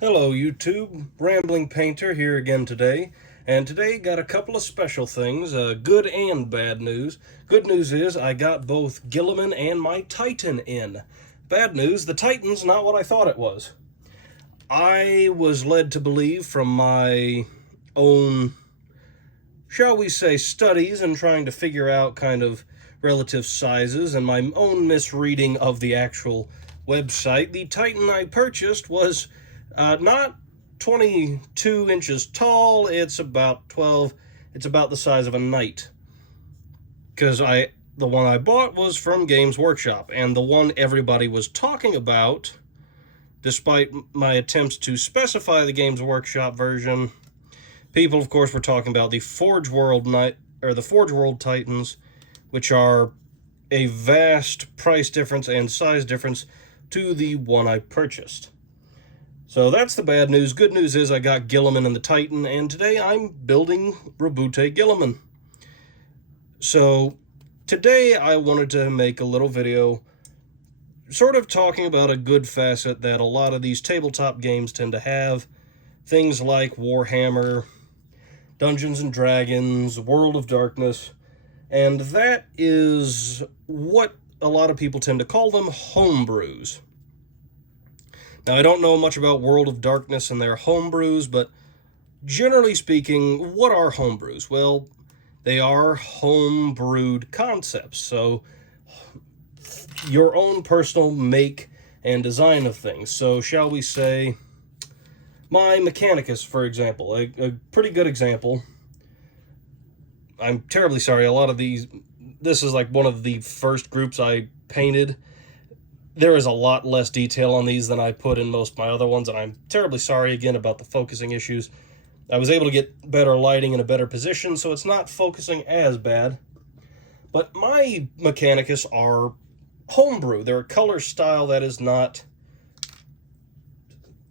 Hello YouTube, Ramblingpainter here again today, and today got a couple of special things, good and bad news. Good news is I got both Gilliman and my Titan in. Bad news, the Titan's not what I thought it was. I was led to believe from my own, shall we say, studies and trying to figure out kind of relative sizes and my own misreading of the actual website, the Titan I purchased was not 22 inches tall, it's about 12, it's about the size of a knight. Because the one I bought was from Games Workshop, and the one everybody was talking about, despite my attempts to specify the Games Workshop version, people of course were talking about the Forge World the Forge World Titans, which are a vast price difference and size difference to the one I purchased. So that's the bad news. Good news is I got Gilliman and the Titan, and today I'm building Reboot Gilliman. So today I wanted to make a little video sort of talking about a good facet that a lot of these tabletop games tend to have. Things like Warhammer, Dungeons and Dragons, World of Darkness, and that is what a lot of people tend to call them, homebrews. Now, I don't know much about World of Darkness and their homebrews, but generally speaking, what are homebrews? Well, they are homebrewed concepts, so your own personal make and design of things. So, shall we say, my Mechanicus, for example, a pretty good example. I'm terribly sorry, a lot of this is like one of the first groups I painted. There is a lot less detail on these than I put in most of my other ones, and I'm terribly sorry again about the focusing issues. I was able to get better lighting in a better position, so it's not focusing as bad. But my Mechanicus are homebrew. They're a color style that is not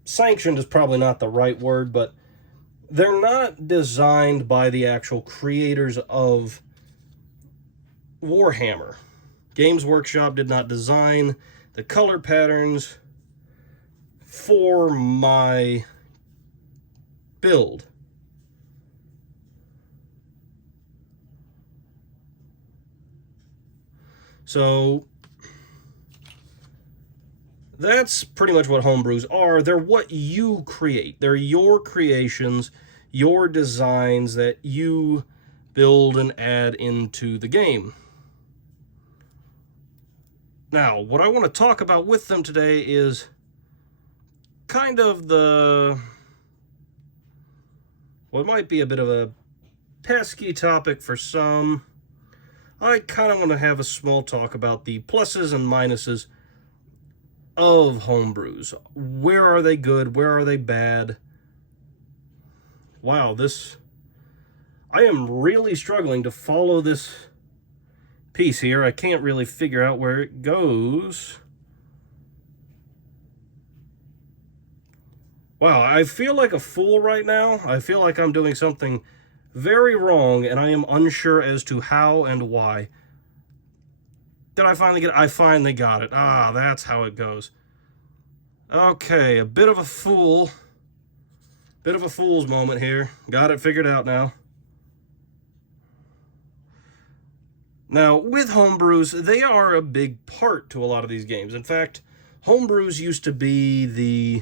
sanctioned, is probably not the right word, but they're not designed by the actual creators of Warhammer. Games Workshop did not design the color patterns for my build. So that's pretty much what homebrews are. They're what you create. They're your creations, your designs that you build and add into the game. Now, what I want to talk about with them today is kind of what might be a bit of a pesky topic for some. I kind of want to have a small talk about the pluses and minuses of homebrews. Where are they good? Where are they bad? Wow, I am really struggling to follow this piece here. I can't really figure out where it goes. Wow, I feel like a fool right now. I feel like I'm doing something very wrong, and I am unsure as to how and why. Did I finally get it? I finally got it. Ah, that's how it goes. Okay, a bit of a fool. Bit of a fool's moment here. Got it figured out now. Now, with homebrews, they are a big part to a lot of these games. In fact, homebrews used to be the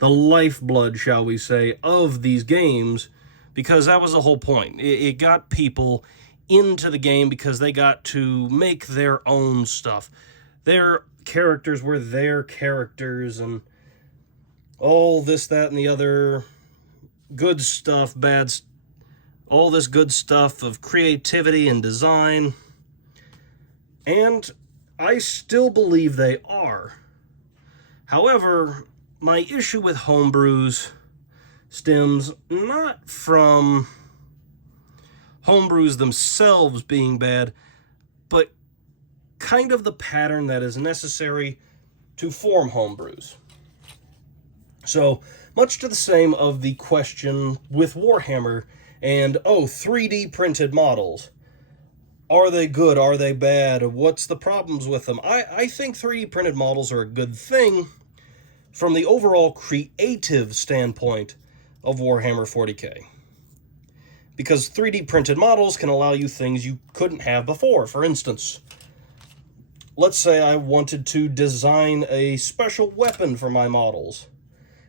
lifeblood, shall we say, of these games, because that was the whole point. It got people into the game because they got to make their own stuff. Their characters were their characters, and all this, that, and the other good stuff, bad stuff. All this good stuff of creativity and design, and I still believe they are. However, my issue with homebrews stems not from homebrews themselves being bad, but kind of the pattern that is necessary to form homebrews. So, much to the same of the question with Warhammer and, 3D printed models. Are they good? Are they bad? What's the problems with them? I think 3D printed models are a good thing, from the overall creative standpoint of Warhammer 40k. Because 3D printed models can allow you things you couldn't have before. For instance, let's say I wanted to design a special weapon for my models,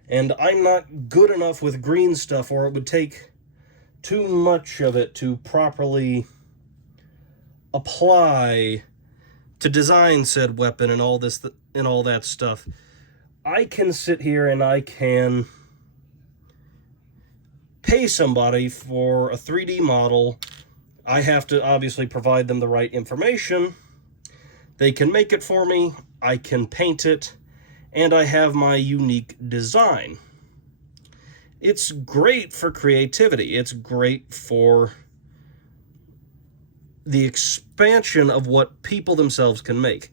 and I'm not good enough with green stuff, or it would take too much of it to properly apply to design said weapon and all this and all that stuff. I can sit here and I can pay somebody for a 3D model. I have to obviously provide them the right information. They can make it for me, I can paint it, and I have my unique design. It's great for creativity. It's great for the expansion of what people themselves can make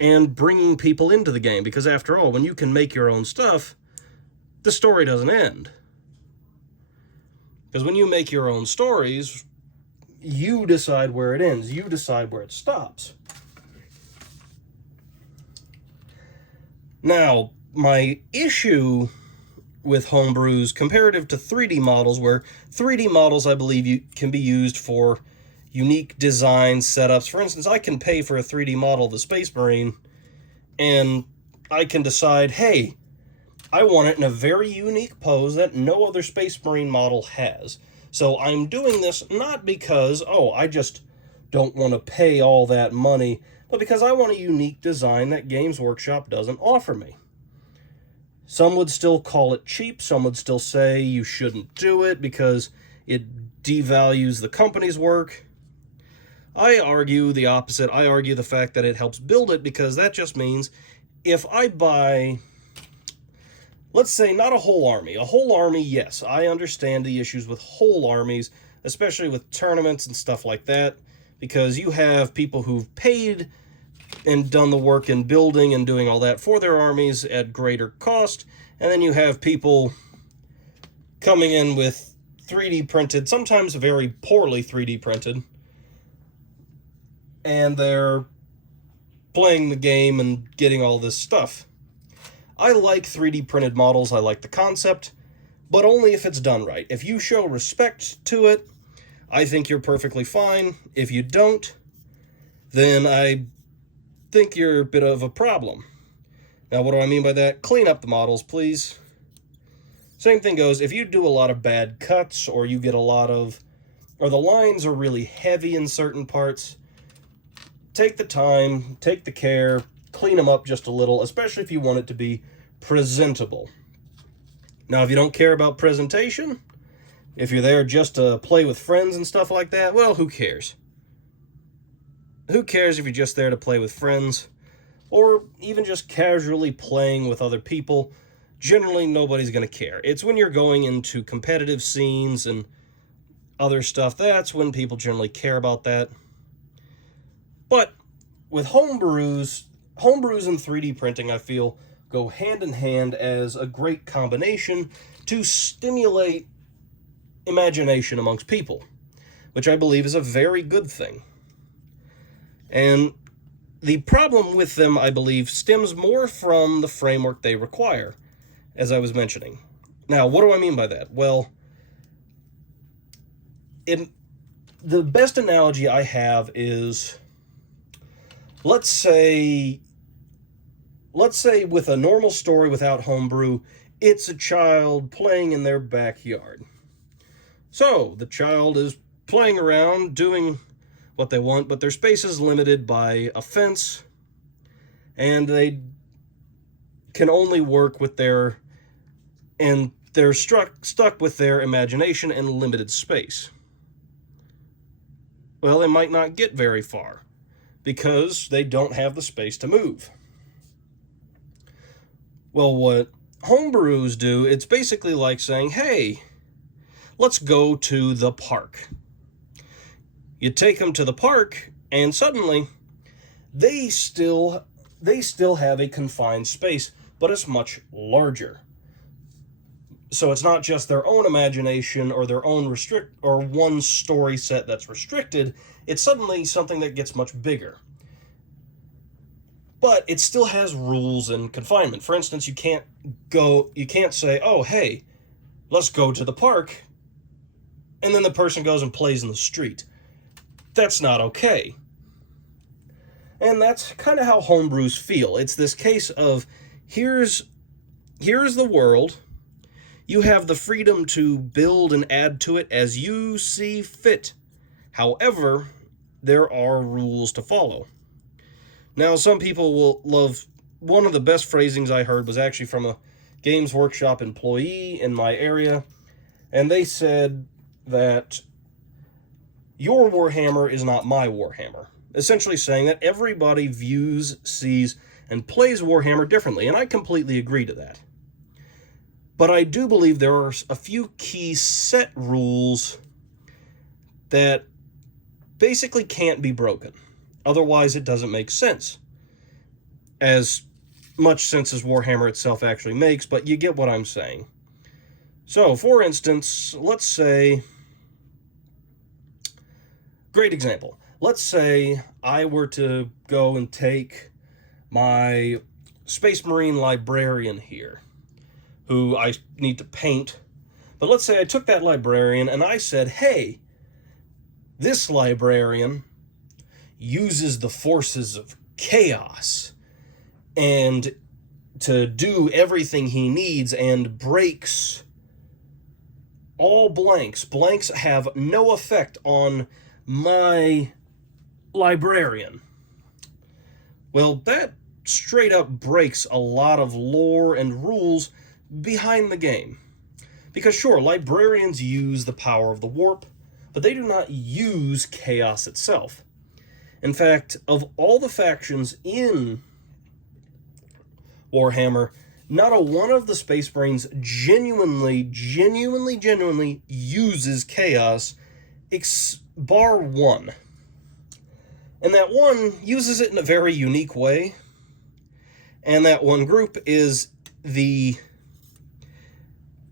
and bringing people into the game, because after all, when you can make your own stuff, the story doesn't end. Because when you make your own stories, you decide where it ends. You decide where it stops. Now, my issue with homebrews comparative to 3D models, where 3D models, I believe, can be used for unique design setups. For instance, I can pay for a 3D model of the Space Marine, and I can decide, hey, I want it in a very unique pose that no other Space Marine model has. So I'm doing this not because, oh, I just don't want to pay all that money, but because I want a unique design that Games Workshop doesn't offer me. Some would still call it cheap. Some would still say you shouldn't do it because it devalues the company's work. I argue the opposite. I argue the fact that it helps build it, because that just means if I buy, let's say, not a whole army. A whole army, yes, I understand the issues with whole armies, especially with tournaments and stuff like that, because you have people who've paid and done the work in building and doing all that for their armies at greater cost, and then you have people coming in with 3D printed, sometimes very poorly 3D printed, and they're playing the game and getting all this stuff. I like 3D printed models, I like the concept, but only if it's done right. If you show respect to it, I think you're perfectly fine. If you don't, then I think you're a bit of a problem. Now, what do I mean by that? Clean up the models, please. Same thing goes, if you do a lot of bad cuts, or you get a lot of, or the lines are really heavy in certain parts, take the time, take the care, clean them up just a little, especially if you want it to be presentable. Now, if you don't care about presentation, if you're there just to play with friends and stuff like that, well, who cares? Who cares if you're just there to play with friends, or even just casually playing with other people? Generally, nobody's going to care. It's when you're going into competitive scenes and other stuff, that's when people generally care about that. But with homebrews and 3D printing, I feel, go hand in hand as a great combination to stimulate imagination amongst people, which I believe is a very good thing. And the problem with them, I believe, stems more from the framework they require, as I was mentioning. Now, what do I mean by that? Well, the best analogy I have is, let's say with a normal story without homebrew, it's a child playing in their backyard. So, the child is playing around, doing what they want, but their space is limited by a fence, and they can only work with they're stuck with their imagination and limited space. Well, they might not get very far, because they don't have the space to move. Well, what homebrews do, it's basically like saying, hey, let's go to the park. You take them to the park, and suddenly they still have a confined space, but it's much larger. So it's not just their own imagination or their own or one story set that's restricted. It's suddenly something that gets much bigger. but it still has rules and confinement. For instance, you can't say, oh, hey, let's go to the park, and then the person goes and plays in the street. That's not okay. And that's kind of how homebrews feel. It's this case of, here's the world. You have the freedom to build and add to it as you see fit. However, there are rules to follow. Now, some people will love, one of the best phrasings I heard was actually from a Games Workshop employee in my area, and they said that your Warhammer is not my Warhammer. Essentially saying that everybody views, sees, and plays Warhammer differently, and I completely agree to that. But I do believe there are a few key set rules that basically can't be broken. Otherwise, it doesn't make sense. As much sense as Warhammer itself actually makes, but you get what I'm saying. So, for instance, let's say... Great example. Let's say I were to go and take my Space Marine librarian here, who I need to paint. But let's say I took that librarian and I said, hey, this librarian uses the forces of chaos and to do everything he needs and breaks all blanks. Blanks have no effect on my librarian. Well, that straight up breaks a lot of lore and rules behind the game. Because sure, librarians use the power of the warp, but they do not use chaos itself. In fact, of all the factions in Warhammer, not a one of the Space Marines genuinely uses chaos, bar one. And that one uses it in a very unique way. And that one group is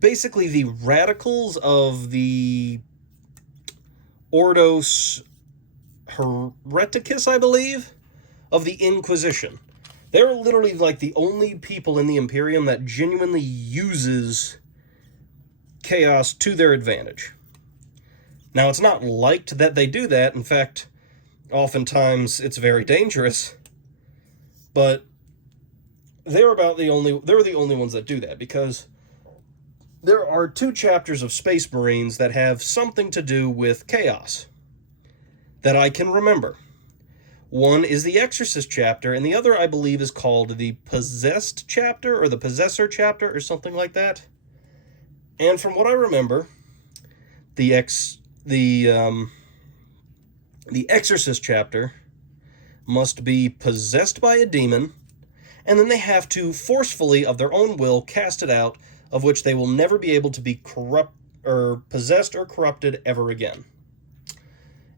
basically the radicals of the Ordos Hereticus, I believe, of the Inquisition. They're literally like the only people in the Imperium that genuinely uses chaos to their advantage. Now, it's not liked that they do that. In fact, oftentimes it's very dangerous. But they're the only ones that do that, because there are 2 chapters of Space Marines that have something to do with chaos that I can remember. One is the Exorcist chapter, and the other, I believe, is called the Possessed chapter, or the Possessor chapter, or something like that. And from what I remember, the Exorcist chapter must be possessed by a demon, and then they have to forcefully, of their own will, cast it out, of which they will never be able to be possessed or corrupted ever again.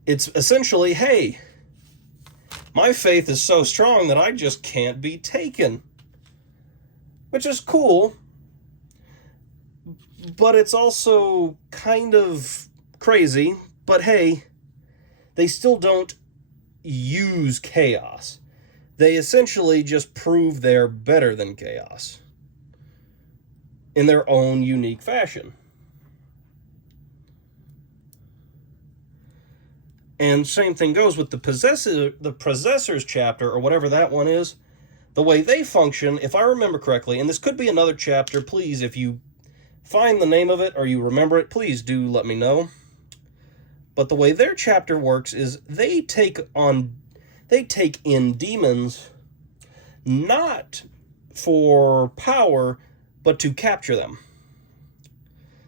It's essentially, hey, my faith is so strong that I just can't be taken. Which is cool, but it's also kind of crazy. But hey, they still don't use chaos. They essentially just prove they're better than chaos in their own unique fashion. And same thing goes with the Possessors chapter, or whatever that one is. The way they function, if I remember correctly, and this could be another chapter, please, if you find the name of it or you remember it, please do let me know. But the way their chapter works is they take in demons not for power, but to capture them.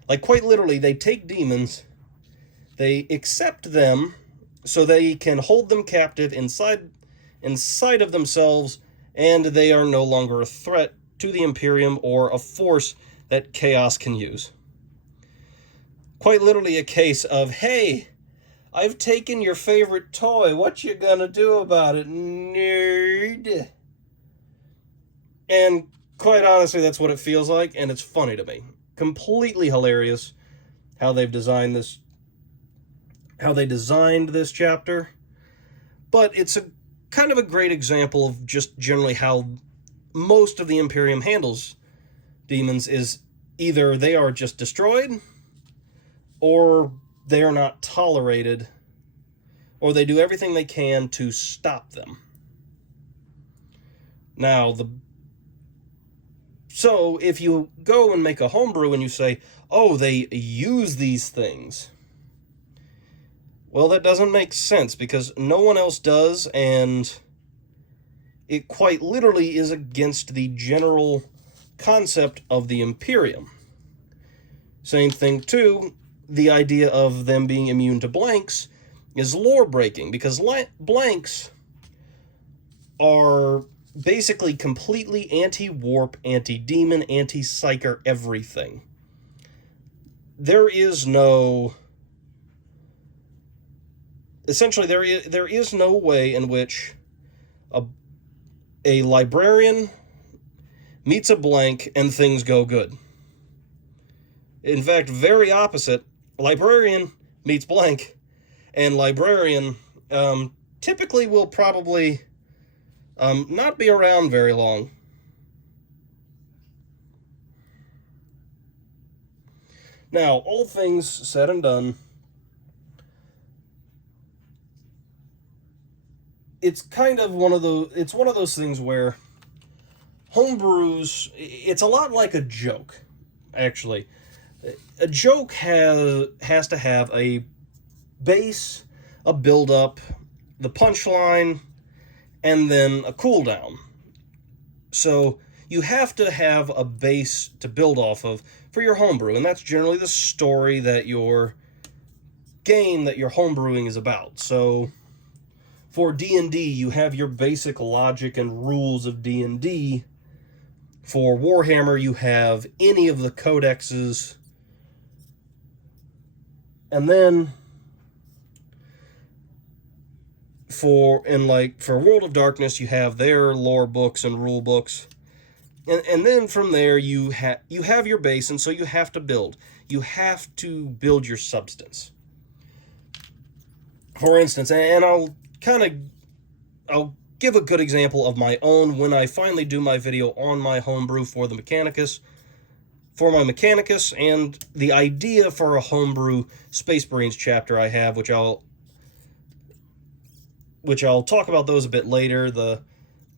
Like, quite literally, they take demons, they accept them so they can hold them captive inside of themselves, and they are no longer a threat to the Imperium or a force that chaos can use. Quite literally a case of, hey, I've taken your favorite toy, what you gonna do about it, nerd? And quite honestly, that's what it feels like, and it's funny to me. Completely hilarious how they designed this chapter. But it's kind of a great example of just generally how most of the Imperium handles demons is either they are just destroyed, or they are not tolerated, or they do everything they can to stop them. Now, so if you go and make a homebrew and you say, oh, they use these things, well, that doesn't make sense because no one else does, and it quite literally is against the general concept of the Imperium. Same thing, too, the idea of them being immune to blanks is lore breaking, because blanks are basically completely anti-warp, anti-demon, anti-psyker everything. There is no... Essentially, there is no way in which a librarian meets a blank and things go good. In fact, very opposite. Librarian meets blank, and librarian typically will probably not be around very long. Now, all things said and done, it's kind of one of those things where homebrews, it's a lot like a joke, actually. A joke has to have a base, a build-up, the punchline, and then a cooldown. So you have to have a base to build off of for your homebrew, and that's generally the story that your game that you're homebrewing is about. So for D&D, you have your basic logic and rules of D&D. For Warhammer, you have any of the codexes. And then for World of Darkness, you have their lore books and rule books. And then from there, you have your base, and so you have to build. You have to build your substance. For instance, and I'll give a good example of my own when I finally do my video on my homebrew for the Mechanicus. For my Mechanicus, and the idea for a homebrew Space Marines chapter I have, which I'll talk about those a bit later. The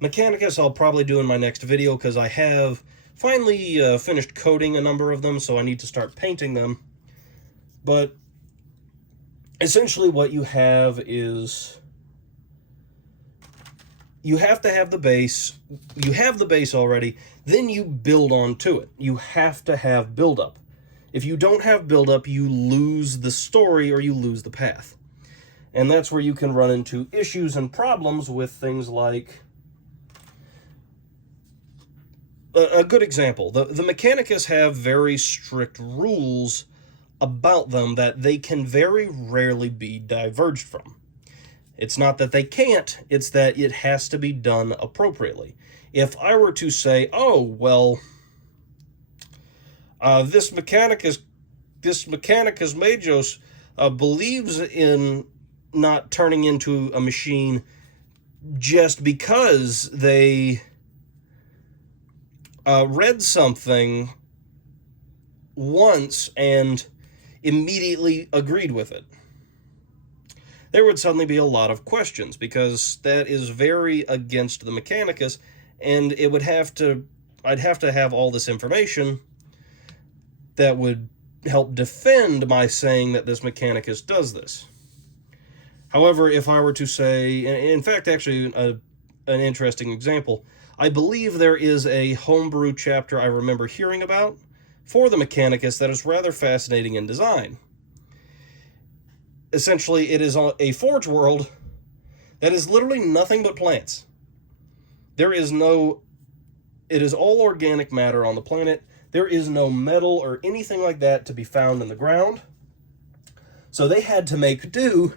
Mechanicus I'll probably do in my next video, because I have finally finished coding a number of them, so I need to start painting them. But essentially what you have is you have to have the base. You have the base already, then you build onto it. You have to have build-up. If you don't have build-up, you lose the story or you lose the path. And that's where you can run into issues and problems with things like... A good example, the Mechanicus have very strict rules about them that they can very rarely be diverged from. It's not that they can't, it's that it has to be done appropriately. If I were to say, oh, well, this Mechanicus Magos believes in not turning into a machine just because they read something once and immediately agreed with it, there would suddenly be a lot of questions, because that is very against the Mechanicus, and I'd have to have all this information that would help defend my saying that this Mechanicus does this. However, if I were to say, in fact, actually, an interesting example, I believe there is a homebrew chapter I remember hearing about for the Mechanicus that is rather fascinating in design. Essentially, it is a forge world that is literally nothing but plants. It is all organic matter on the planet. There is no metal or anything like that to be found in the ground. So they had to make do,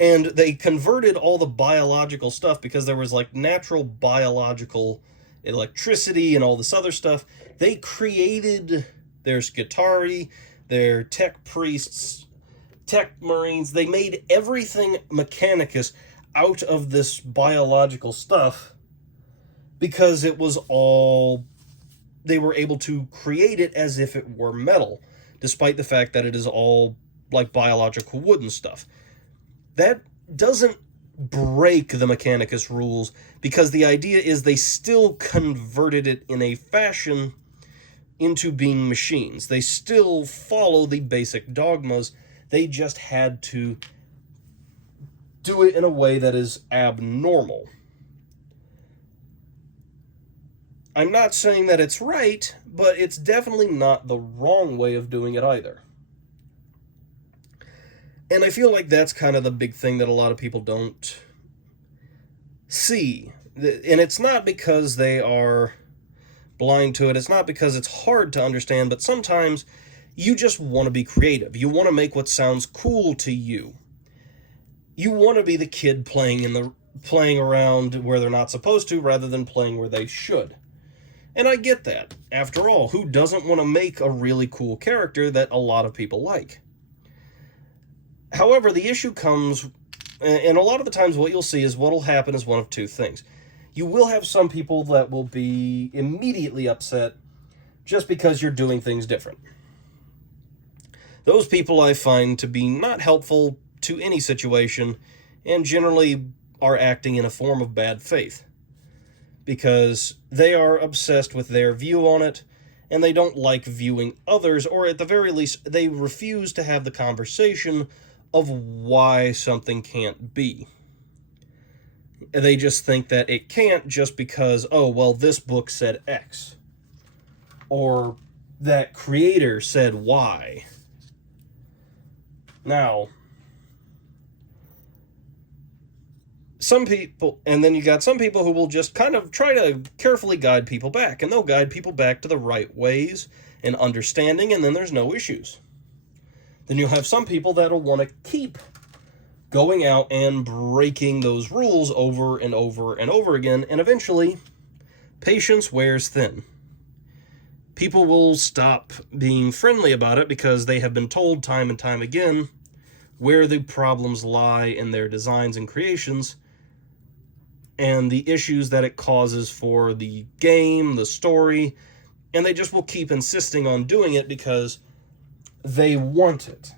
and they converted all the biological stuff, because there was like natural biological electricity and all this other stuff. They created their Skitarii, their tech priests, tech marines. They made everything Mechanicus out of this biological stuff because it was all, they were able to create it as if it were metal, despite the fact that it is all like biological wooden stuff. That doesn't break the Mechanicus rules, because the idea is they still converted it in a fashion into being machines. They still follow the basic dogmas. They just had to do it in a way that is abnormal. I'm not saying that it's right, but it's definitely not the wrong way of doing it either. And I feel like that's kind of the big thing that a lot of people don't see. And it's not because they are blind to it. It's not because it's hard to understand, but sometimes you just want to be creative. You want to make what sounds cool to you. You want to be the kid playing around where they're not supposed to rather than playing where they should. And I get that. After all, who doesn't want to make a really cool character that a lot of people like? However, the issue comes, and a lot of the times what you'll see is what'll happen is one of two things. You will have some people that will be immediately upset just because you're doing things different. Those people I find to be not helpful to any situation, and generally are acting in a form of bad faith, because they are obsessed with their view on it, and they don't like viewing others, or at the very least, they refuse to have the conversation of why something can't be. They just think that it can't just because, oh, well, this book said X, or that creator said Y. Now, some people, and then you got some people who will just kind of try to carefully guide people back, and they'll guide people back to the right ways and understanding, and then there's no issues. Then you'll have some people that'll want to keep going out and breaking those rules over and over and over again, and eventually, patience wears thin. People will stop being friendly about it because they have been told time and time again where the problems lie in their designs and creations, and the issues that it causes for the game, the story, and they just will keep insisting on doing it because they want it.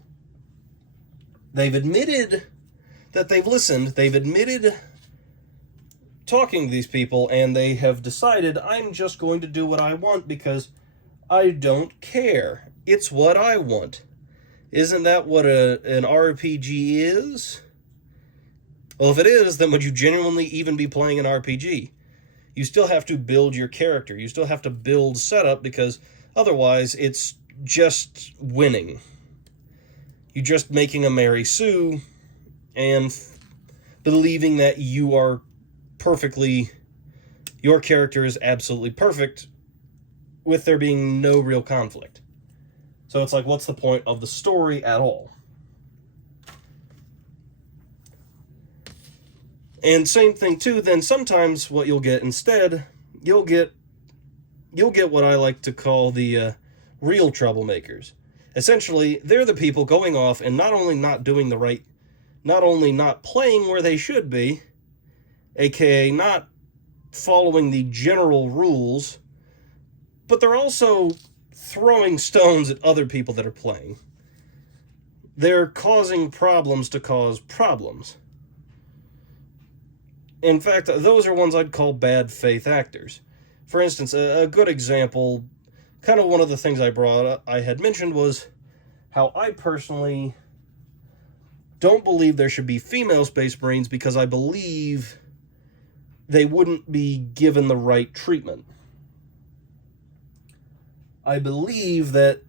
They've admitted that they've listened, they've admitted talking to these people, and they have decided, I'm just going to do what I want because I don't care. It's what I want. Isn't that what an RPG is? Well, if it is, then would you genuinely even be playing an RPG? You still have to build your character. You still have to build setup, because otherwise it's just winning. You're just making a Mary Sue and believing that you are perfectly, your character is absolutely perfect, with there being no real conflict. So it's like, what's the point of the story at all? And same thing too, then sometimes what you'll get instead, you'll get what I like to call the real troublemakers. Essentially, they're the people going off and not only not doing the right, not only not playing where they should be, aka not following the general rules, but they're also throwing stones at other people that are playing. They're causing problems to cause problems. In fact, those are ones I'd call bad faith actors. For instance, a good example, kind of one of the things I had mentioned was how I personally don't believe there should be female Space Marines, because I believe they wouldn't be given the right treatment. I believe that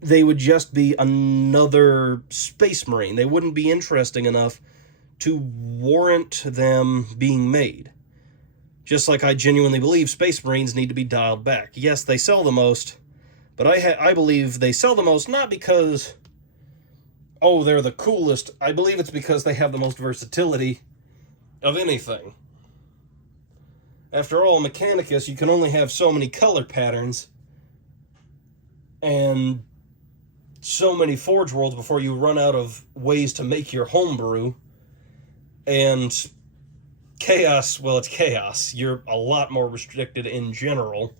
they would just be another Space Marine. They wouldn't be interesting enough to warrant them being made. Just like I genuinely believe Space Marines need to be dialed back. Yes, they sell the most, but I believe they sell the most not because, oh, they're the coolest. I believe it's because they have the most versatility of anything. After all, Mechanicus, you can only have so many color patterns and so many Forge Worlds before you run out of ways to make your homebrew. And chaos, well, it's chaos. You're a lot more restricted in general.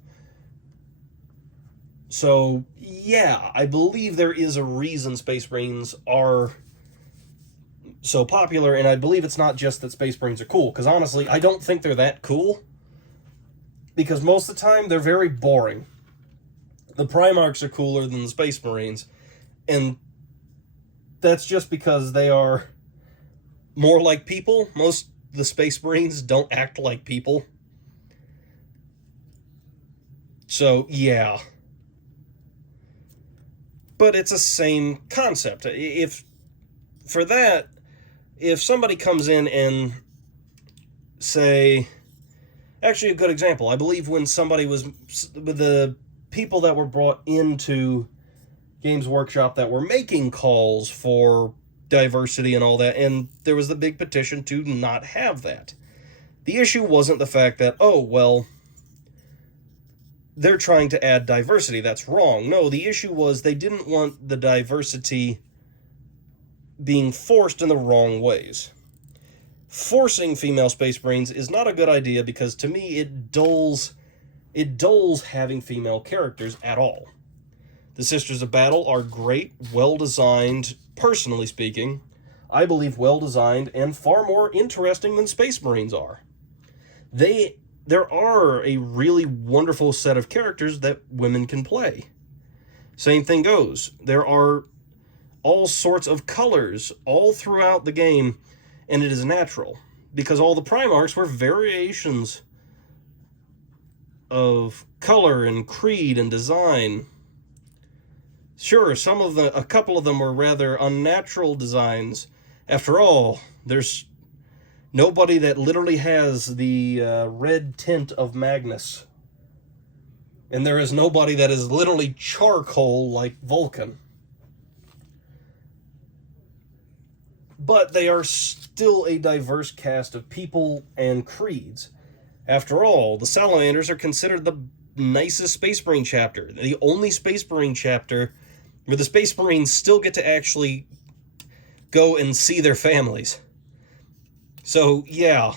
So, yeah, I believe there is a reason Space Marines are so popular, and I believe it's not just that Space Marines are cool, because honestly, I don't think they're that cool, because most of the time, they're very boring. The Primarchs are cooler than the Space Marines, and that's just because they are more like people. Most of the Space Marines don't act like people. So, yeah. But it's the same concept. If somebody comes in and say, actually a good example, I believe when somebody was, with the people that were brought into Games Workshop that were making calls for diversity and all that, and there was the big petition to not have that. The issue wasn't the fact that, oh, well, they're trying to add diversity. That's wrong. No, the issue was they didn't want the diversity being forced in the wrong ways. Forcing female Space Marines is not a good idea because, to me, it dulls having female characters at all. The Sisters of Battle are great, well-designed, personally speaking. I believe well-designed and far more interesting than Space Marines are. There are a really wonderful set of characters that women can play. Same thing goes. There are all sorts of colors all throughout the game, and it is natural, because all the Primarchs were variations of color and creed and design. Sure, a couple of them were rather unnatural designs. After all, there's nobody that literally has the red tint of Magnus. And there is nobody that is literally charcoal like Vulcan. But they are still a diverse cast of people and creeds. After all, the Salamanders are considered the nicest Space Marine chapter. The only Space Marine chapter where the Space Marines still get to actually go and see their families. So, yeah.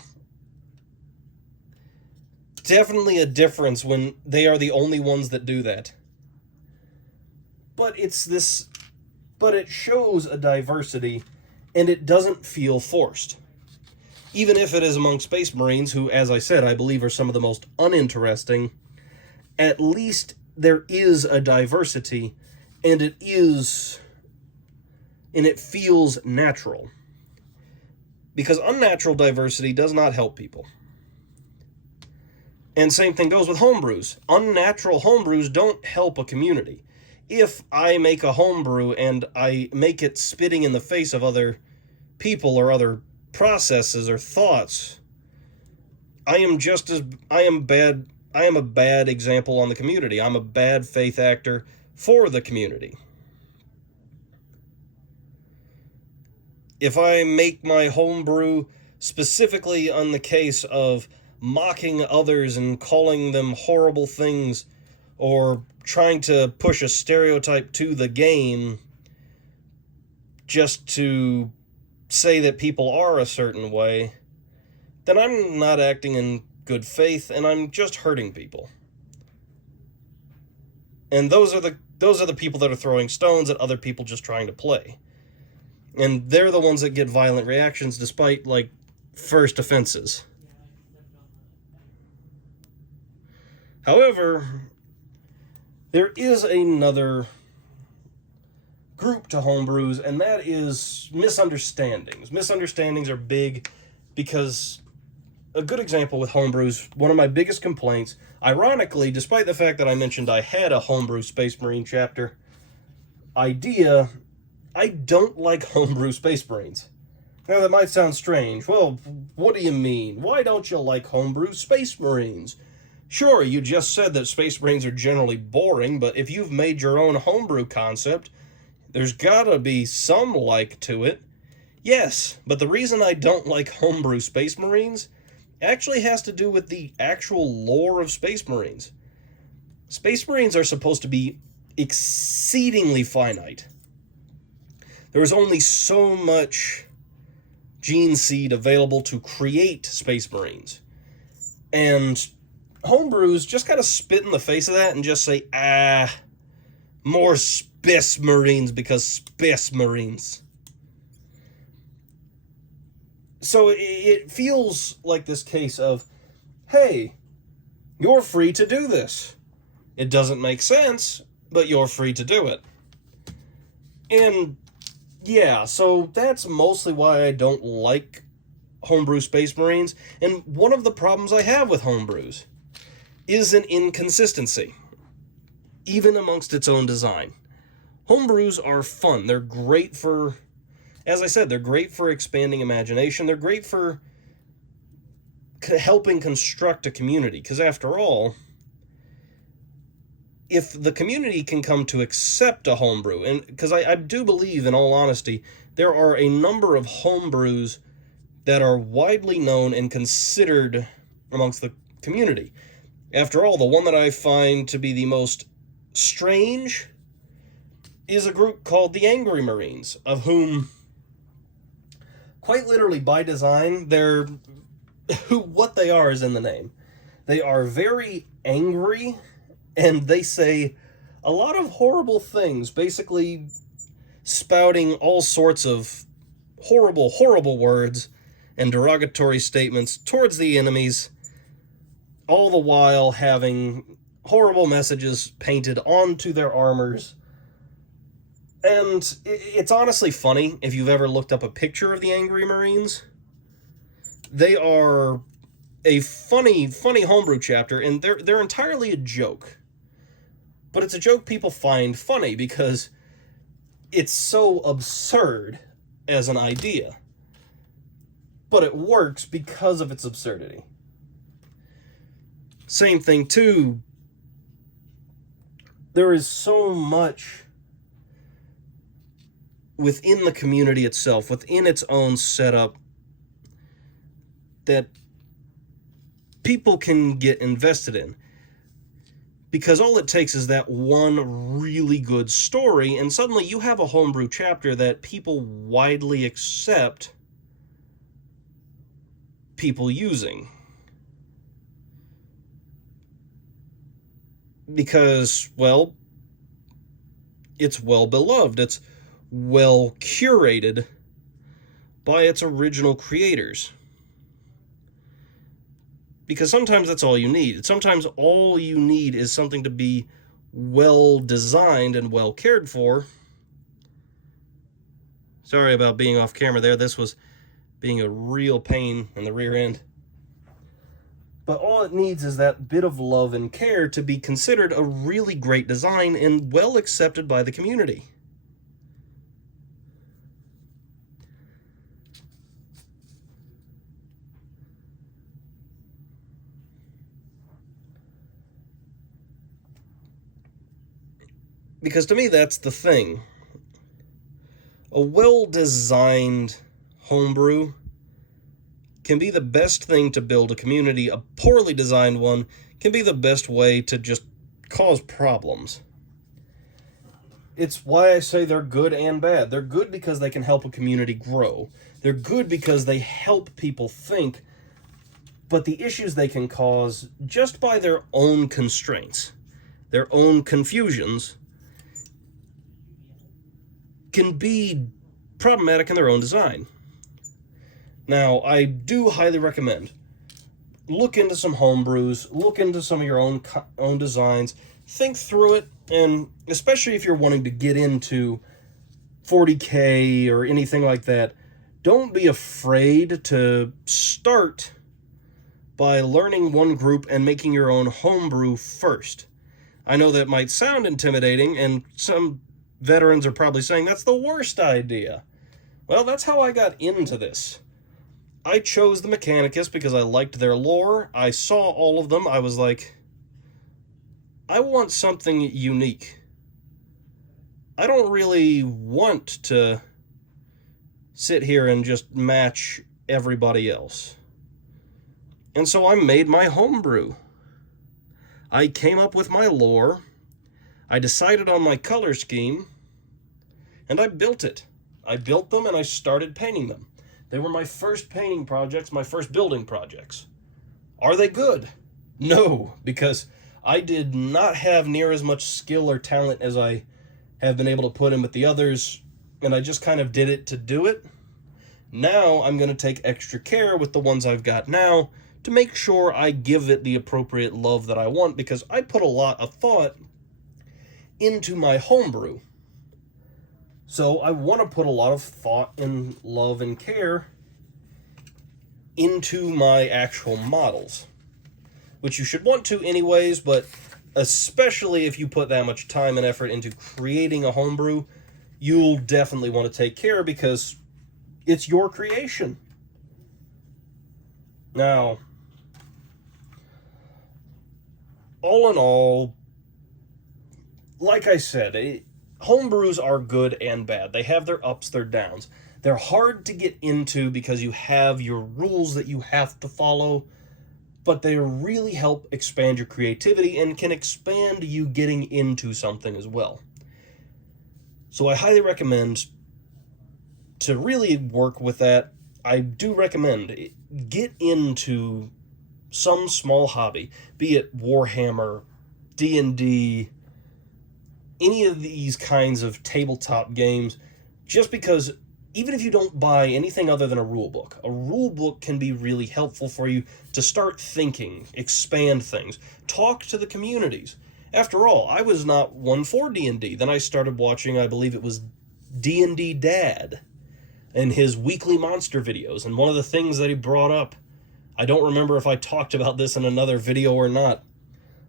Definitely a difference when they are the only ones that do that. But it shows a diversity, and it doesn't feel forced. Even if it is among Space Marines, who, as I said, I believe are some of the most uninteresting, at least there is a diversity, and it feels natural. Because unnatural diversity does not help people. And same thing goes with homebrews. Unnatural homebrews don't help a community. If I make a homebrew and I make it spitting in the face of other people or other processes or thoughts, I am a bad example on the community. I'm a bad faith actor for the community. If I make my homebrew specifically on the case of mocking others and calling them horrible things, or trying to push a stereotype to the game just to say that people are a certain way, then I'm not acting in good faith, and I'm just hurting people. And those are the people that are throwing stones at other people just trying to play. And they're the ones that get violent reactions despite, first offenses. However, there is another group to homebrews, and that is misunderstandings. Misunderstandings are big because a good example with homebrews, one of my biggest complaints, ironically, despite the fact that I mentioned I had a homebrew Space Marine chapter idea, I don't like homebrew Space Marines. Now, that might sound strange. Well, what do you mean? Why don't you like homebrew Space Marines? Sure, you just said that Space Marines are generally boring, but if you've made your own homebrew concept, there's gotta be some like to it. Yes, but the reason I don't like homebrew Space Marines actually has to do with the actual lore of Space Marines. Space Marines are supposed to be exceedingly finite. There is only so much gene seed available to create Space Marines. And Homebrews just kind of spit in the face of that and just say, more Space Marines because Space Marines. So it feels like this case of, hey, you're free to do this. It doesn't make sense, but you're free to do it. And yeah, so that's mostly why I don't like Homebrew Space Marines. And one of the problems I have with Homebrews is an inconsistency, even amongst its own design. Homebrews are fun. They're great for, as I said, they're great for expanding imagination. They're great for helping construct a community. Because after all, if the community can come to accept a homebrew, and because I do believe, in all honesty, there are a number of homebrews that are widely known and considered amongst the community. After all, the one that I find to be the most strange is a group called the Angry Marines, of whom, quite literally by design, what they are is in the name. They are very angry, and they say a lot of horrible things, basically spouting all sorts of horrible, horrible words and derogatory statements towards the enemies, all the while having horrible messages painted onto their armors. And it's honestly funny if you've ever looked up a picture of the Angry Marines. They are a funny homebrew chapter, and they're entirely a joke. But it's a joke people find funny because it's so absurd as an idea. But it works because of its absurdity. Same thing, too. There is so much within the community itself, within its own setup, that people can get invested in. Because all it takes is that one really good story, and suddenly you have a homebrew chapter that people widely accept people using. Because, well, it's well beloved, it's well curated by its original creators. Because sometimes that's all you need. Sometimes all you need is something to be well designed and well cared for. Sorry about being off camera there. This was being a real pain in the rear end. But all it needs is that bit of love and care to be considered a really great design and well accepted by the community. Because to me, that's the thing. A well-designed homebrew can be the best thing to build a community. A poorly designed one can be the best way to just cause problems. It's why I say they're good and bad. They're good because they can help a community grow. They're good because they help people think, but the issues they can cause just by their own constraints, their own confusions, can be problematic in their own design. Now, I do highly recommend, look into some homebrews, look into some of your own designs, think through it, and especially if you're wanting to get into 40K or anything like that, don't be afraid to start by learning one group and making your own homebrew first. I know that might sound intimidating, and some veterans are probably saying, that's the worst idea. Well, that's how I got into this. I chose the Mechanicus because I liked their lore. I saw all of them. I was like, I want something unique. I don't really want to sit here and just match everybody else. And so I made my homebrew. I came up with my lore. I decided on my color scheme. And I built it. I built them and I started painting them. They were my first painting projects, my first building projects. Are they good? No, because I did not have near as much skill or talent as I have been able to put in with the others, and I just kind of did it to do it. Now I'm going to take extra care with the ones I've got now to make sure I give it the appropriate love that I want, because I put a lot of thought into my homebrew. So I want to put a lot of thought and love and care into my actual models, which you should want to anyways, but especially if you put that much time and effort into creating a homebrew, you'll definitely want to take care because it's your creation. Now, all in all, like I said, homebrews are good and bad. They have their ups, their downs. They're hard to get into because you have your rules that you have to follow, but they really help expand your creativity and can expand you getting into something as well. So I highly recommend, to really work with that, I do recommend get into some small hobby, be it Warhammer, D&D, any of these kinds of tabletop games, just because even if you don't buy anything other than a rule book can be really helpful for you to start thinking, expand things, talk to the communities. After all, I was not one for D&D. Then I started watching, I believe it was D&D Dad and his weekly monster videos. And one of the things that he brought up, I don't remember if I talked about this in another video or not,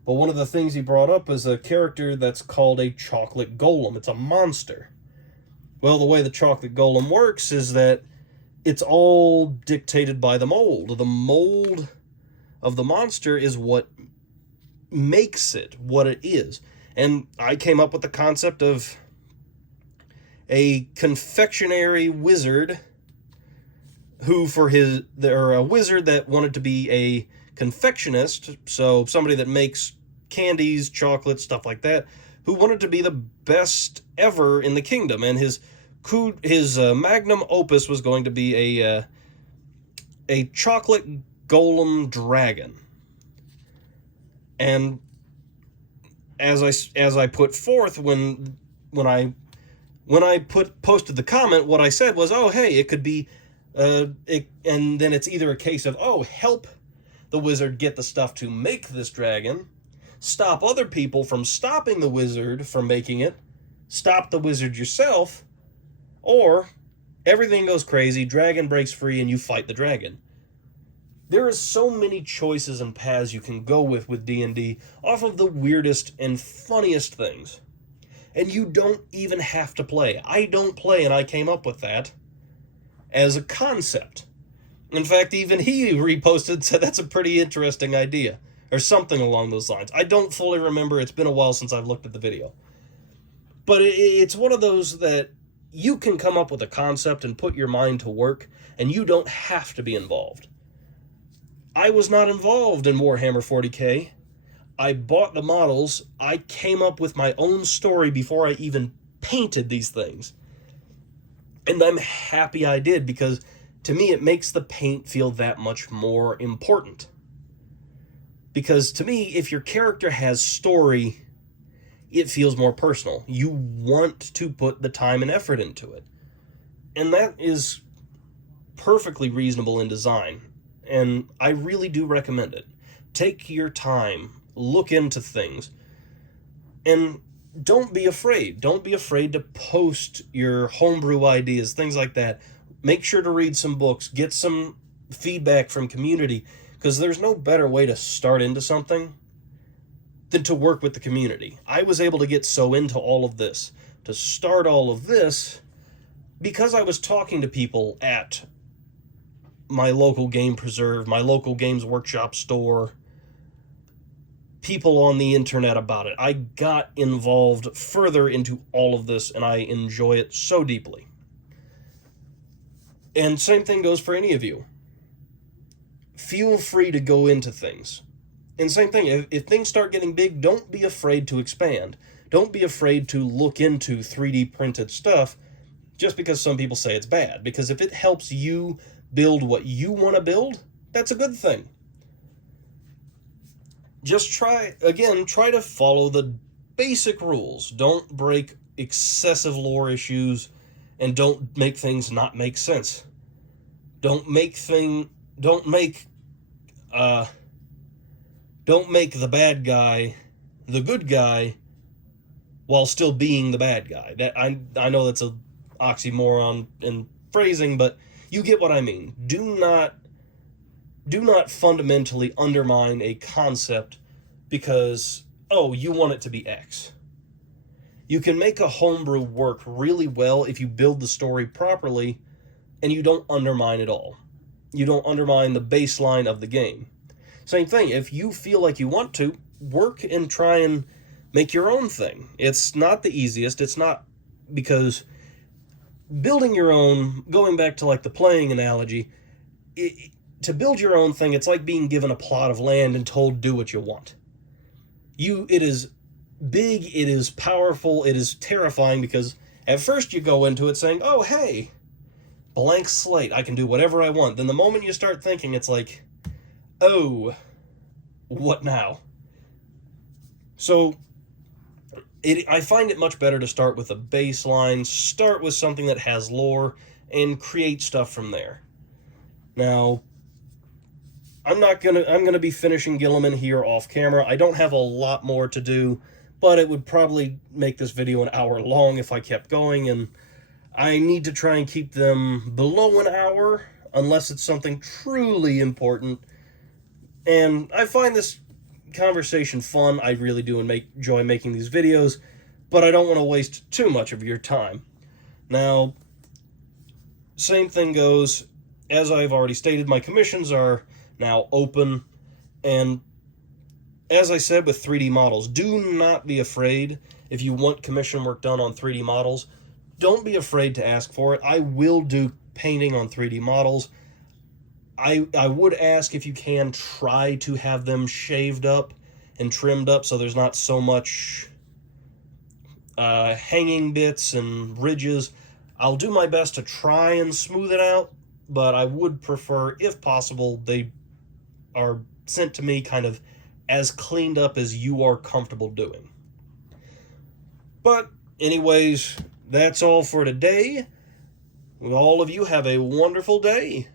but one of the things he brought up is a character that's called a chocolate golem. It's a monster. Well, the way the chocolate golem works is that it's all dictated by the mold. The mold of the monster is what makes it what it is. And I came up with the concept of a confectionery wizard a wizard that wanted to be a confectionist, so somebody that makes candies, chocolate, stuff like that, who wanted to be the best ever in the kingdom, and his magnum opus was going to be a chocolate golem dragon. And as I put forth when I posted the comment, what I said was, oh hey, it could be and then it's either a case of, oh, help the wizard get the stuff to make this dragon, stop other people from stopping the wizard from making it, stop the wizard yourself, or everything goes crazy, dragon breaks free, and you fight the dragon. There are so many choices and paths you can go with D&D off of the weirdest and funniest things. And you don't even have to play. I don't play, and I came up with that as a concept. In fact, even he reposted and said that's a pretty interesting idea, or something along those lines. I don't fully remember. It's been a while since I've looked at the video. But it's one of those that you can come up with a concept and put your mind to work, and you don't have to be involved. I was not involved in Warhammer 40k. I bought the models. I came up with my own story before I even painted these things. And I'm happy I did, because to me it makes the paint feel that much more important. Because to me, if your character has story, it feels more personal. You want to put the time and effort into it. And that is perfectly reasonable in design. And I really do recommend it. Take your time, look into things, and don't be afraid. Don't be afraid to post your homebrew ideas, things like that. Make sure to read some books, get some feedback from community, because there's no better way to start into something than to work with the community. I was able to get so into all of this, to start all of this, because I was talking to people at my local game preserve, my local Games Workshop store, people on the internet about it. I got involved further into all of this, and I enjoy it so deeply. And same thing goes for any of you. Feel free to go into things. And same thing, if things start getting big, don't be afraid to expand. Don't be afraid to look into 3D printed stuff just because some people say it's bad. Because if it helps you build what you want to build, that's a good thing. Just try to follow the basic rules. Don't break excessive lore issues, and don't make things not make sense. Don't make the bad guy the good guy while still being the bad guy. That I know that's a oxymoron in phrasing, but you get what I mean. Do not fundamentally undermine a concept because, oh, you want it to be X. You can make a homebrew work really well if you build the story properly and you don't undermine it all. You don't undermine the baseline of the game. Same thing, if you feel like you want to, work and try and make your own thing. It's not the easiest. It's not, because building your own, going back to like the playing analogy, to build your own thing, it's like being given a plot of land and told do what you want. It is big, it is powerful, it is terrifying, because at first you go into it saying, oh, hey, blank slate, I can do whatever I want. Then the moment you start thinking, it's like, oh, what now? So I find it much better to start with a baseline, start with something that has lore, and create stuff from there. Now, I'm gonna be finishing Gilliman here off camera. I don't have a lot more to do, but it would probably make this video an hour long if I kept going, and I need to try and keep them below an hour, unless it's something truly important. And I find this conversation fun. I really do enjoy making these videos, but I don't want to waste too much of your time. Now, same thing goes, as I've already stated, my commissions are now open, and as I said with 3D models, do not be afraid. If you want commission work done on 3D models, don't be afraid to ask for it. I will do painting on 3D models. I would ask, if you can, try to have them shaved up and trimmed up so there's not so much hanging bits and ridges. I'll do my best to try and smooth it out, but I would prefer, if possible, they are sent to me kind of as cleaned up as you are comfortable doing. But anyways, that's all for today. All of you have a wonderful day.